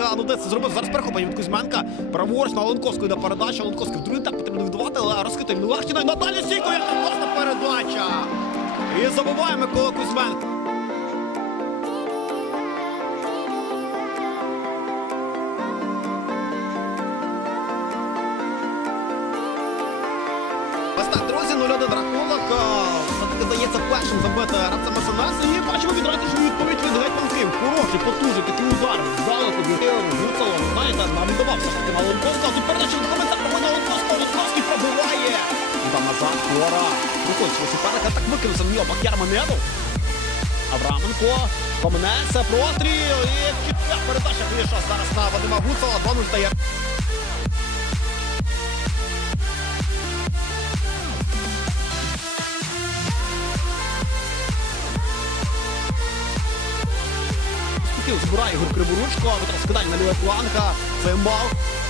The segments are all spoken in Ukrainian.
Кузьменка. Ну де це зробив зараз перехоплення від Кузьменка. Праворуч на Оленковську йде передача. В другий так потрібно віддавати, але розхитує Мілахтіна. І Наталі Сійко, яка класна передача. І забуває Микола Кузьменко. Ось так, друзі, 0-1 рахунок. Все-таки здається першим забити потужний такий удар. Здалеку від Гуцало. Знаєте, нам віддавався таки на Лонковська. Тут передача від коментар на Лонковського. Лонковський пробиває. І назад Кора. Виходить свого суперника, так викинувся на нього Бахтяр Мамедов. Авраменко. Помнеться, простріл. І передача кліша зараз на Вадима Гуцала. 2-0 стає. Спокійно збирає Ігор Криворучко, скидання на ліве фланга, цимбал,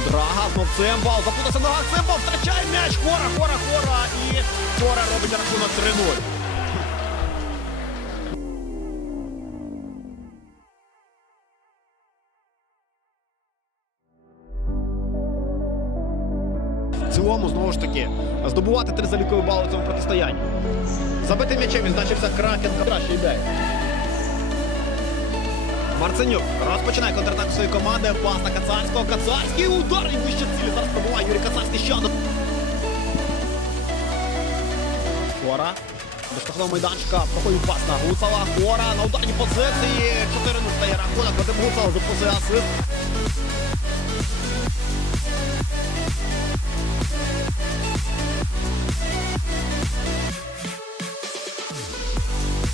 драга, знов цимбал, запутався в ногах, цимбал, втрачає м'яч, хора, хора, хора, і хора робить рахунок 3-0. В цілому, знову ж таки, здобувати три залікові бали в цьому протистоянні. Забити м'ячем відзначився Кракен. Краща ідея. Марценюк розпочинає контратаку своєї команди. Пас на Кацарського. Кацарський удар і вище цілі. Зараз пробуває Юрій Кацарський ще один. Хора. До штрафного майданчика проходить пас на Гуцала. Хора на ударній позиції. 4 стає рахунок. Вадим Гуцал запозує асист.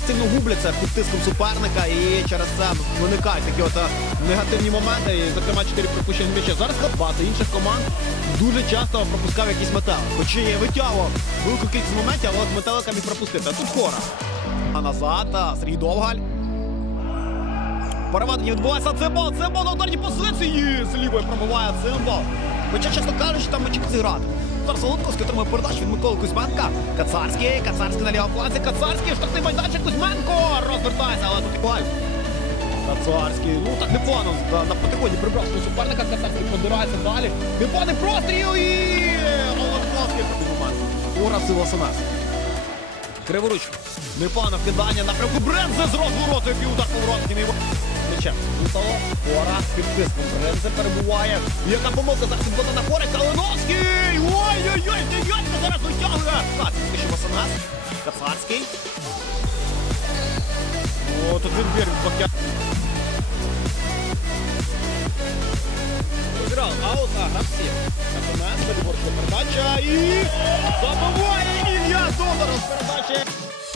Сильно губляться під тиском суперника і через це виникають такі от е, негативні моменти. Зокрема, 4 пропущені м'ячі. Зараз багато інших команд дуже часто пропускав якісь метали. Хоч і витягував велику кількість моментів, але от метелика міг пропустити. А тут хора. А назад а, Сергій Довгаль. Переведення відбувається цимбал. Цимбал на ударній позиції. З лівої пробиває цимбал. Хоча, чесно кажучи, там мечик зіграти. Зараз Солодковський отримує передачу від Миколи Кузьменка. Кацарський, Кацарський на лівому фланзі. Кацарський, штрафний майданчик Кузьменко. Розвертається, але тут і паль. Кацарський, ну так непогано на, на потихоні прибрав свого суперника. Кацарський подирається далі. Непоганий простріл і Солодковський такий момент. Ура сила СНС. Криворучко. Непогано вкидання напрямку Брензе з розвороту, який удар поворотним. Мечем. Гусало. Хора під тиском. Брензе перебуває. Яка помилка зараз від Богдана Хора. Калиновський! Ой-ой-ой, дев'ятка зараз витягує. Так, поки що Васанас. Кацарський. О, тут відбір від Бахтя. Виграв аут, а гравці. Катамес, переборча передача і забиває Ілля Тодоров з